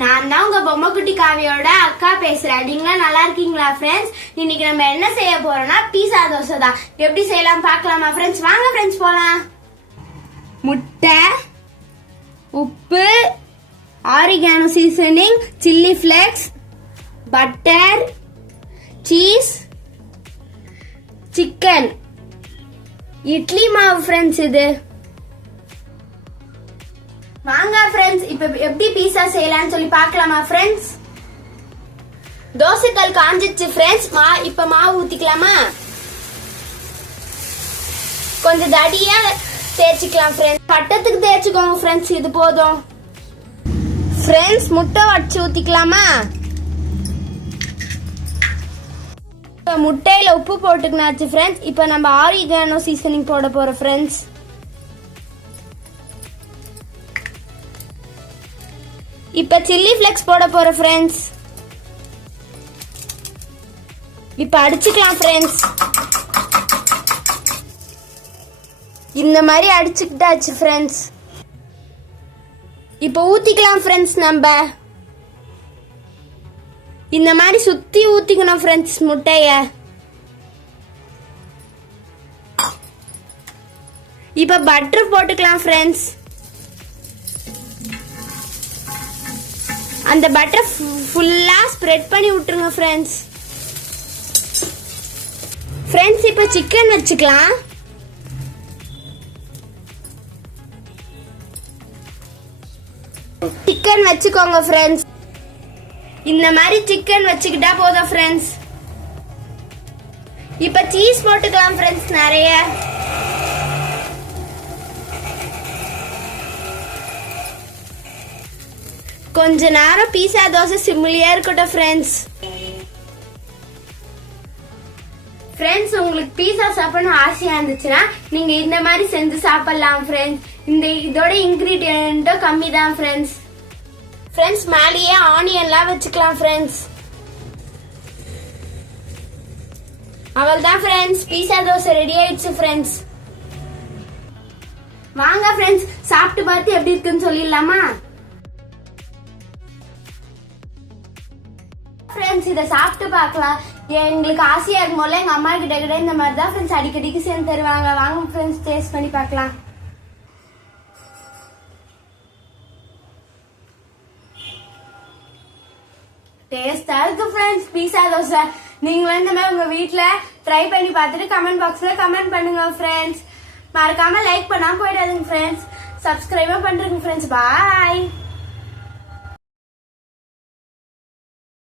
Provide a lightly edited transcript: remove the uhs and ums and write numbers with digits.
நான் தான் உங்க பொம்மை குட்டி காவியோட அக்கா பேசுறேன். நீங்களா நல்லா இருக்கீங்களா ஃப்ரெண்ட்ஸ்? இன்னைக்கு நம்ம என்ன செய்ய போறோம்னா பீஸா தோசை தான். எப்படி செய்யலாம் பார்க்கலாமா ஃப்ரெண்ட்ஸ்? வாங்க ஃப்ரெண்ட்ஸ் போலாம். முட்டை, உப்பு, oregano seasoning, chilli flakes, butter, cheese, chicken, idli மாவு ஃப்ரெண்ட்ஸ். இது வாங்க ஃப்ரெண்ட்ஸ் இப்ப எப்படி பீஸா செய்யலாம்னு சொல்லி பார்க்கலாமா ஃப்ரெண்ட்ஸ்? தோசைக்கல் காஞ்சிச்சு ஃப்ரெண்ட்ஸ். இப்ப மாவு ஊத்திக்கலாமா? கொஞ்சம் தடியா தேய்ச்சிக்கலாம் ஃப்ரெண்ட்ஸ். பட்டத்துக்கு தேய்ச்சிக்கோங்க ஃப்ரெண்ட்ஸ், இது போதும் ஃப்ரெண்ட்ஸ். முட்டை உடைச்சு ஊத்திக்கலாமா? முட்டையில உப்பு போட்டுக்கனாச்சு ஃப்ரெண்ட்ஸ். இப்ப நம்ம ஆரிகானோ சீசனிங் போட போறோம் ஃப்ரெண்ட்ஸ். இப்ப சில்லி ஃபிளேக்ஸ் போட போறோம் ஃப்ரெண்ட்ஸ். இப்ப அடிச்சுக்கலாம் ஃப்ரெண்ட்ஸ். இந்த மாதிரி அடிச்சுக்கிட்டாச்சு ஃப்ரெண்ட்ஸ். இப்ப ஊத்திக்கலாம் ஃப்ரெண்ட்ஸ். நம்ம இந்த மாதிரி சுத்தி ஊத்திக்கணும் ஃப்ரெண்ட்ஸ் முட்டைய. இப்ப பட்டர் போட்டுக்கலாம் ஃப்ரெண்ட்ஸ். அந்த பட்டர் ஃபுல்லா ஸ்ப்ரெட் பண்ணி விட்டுருங்க ஃப்ரெண்ட்ஸ். ஃப்ரெண்ட்ஸ் இப்ப சிக்கன் வச்சுக்கலாம். சிக்கன் வச்சுக்கோங்க ஃப்ரெண்ட்ஸ். இந்த மாதிரி சிக்கன் வச்சுக்கிட்டா போதும் ஃப்ரெண்ட்ஸ். இப்ப சீஸ் போட்டுக்கலாம் ஃப்ரெண்ட்ஸ் நிறைய. கொஞ்ச நேரம் பீஸா தோசை சிம்மிலியா இருக்கட்டும் ஃப்ரெண்ட்ஸ். ஃப்ரெண்ட்ஸ் உங்களுக்கு பீஸா சாப்பிடணும் ஆசையா இருந்துச்சுன்னா நீங்க இந்த மாதிரி செஞ்சு சாப்பிடலாம் ஃப்ரெண்ட்ஸ். இதோட இன்கிரீடியன்ட்டும் கம்மி தான் ஃப்ரெண்ட்ஸ். ஃப்ரெண்ட்ஸ் மேலேயே ஆனியன்லாம் வச்சுக்கலாம் ஃப்ரெண்ட்ஸ். அவள்தான் ஃப்ரெண்ட்ஸ் பீஸா தோசை ரெடி ஆயிடுச்சு ஃப்ரெண்ட்ஸ். வாங்க ஃப்ரெண்ட்ஸ் சாப்பிட்டு பார்த்து எப்படி இருக்குன்னு சொல்லிடலாமா ஃப்ரெண்ட்ஸ்? இதை சாப்பிட்டு பார்க்கலாம். எங்களுக்கு ஆசையா இருக்கும்போல எங்க அம்மா கிட்ட இந்த மாதிரி தான் ஃப்ரெண்ட்ஸ் அடிக்கடிக்கு சேர்ந்து தருவாங்க. வாங்க ஃப்ரெண்ட்ஸ் டேஸ்ட் பண்ணி பார்க்கலாம். டேஸ்டா இருக்கு ஃப்ரெண்ட்ஸ் பீஸா தோசை. நீங்களும் இந்த மாதிரி உங்க வீட்ல ட்ரை பண்ணி பார்த்துட்டு கமெண்ட் பாக்ஸ்ல கமெண்ட் பண்ணுங்க ஃப்ரெண்ட்ஸ். மறக்காம லைக் பண்ணாம போயிடாதுங்க ஃப்ரெண்ட்ஸ். சப்ஸ்கிரைபும் பண்றீங்க ஃப்ரெண்ட்ஸ். பாய்.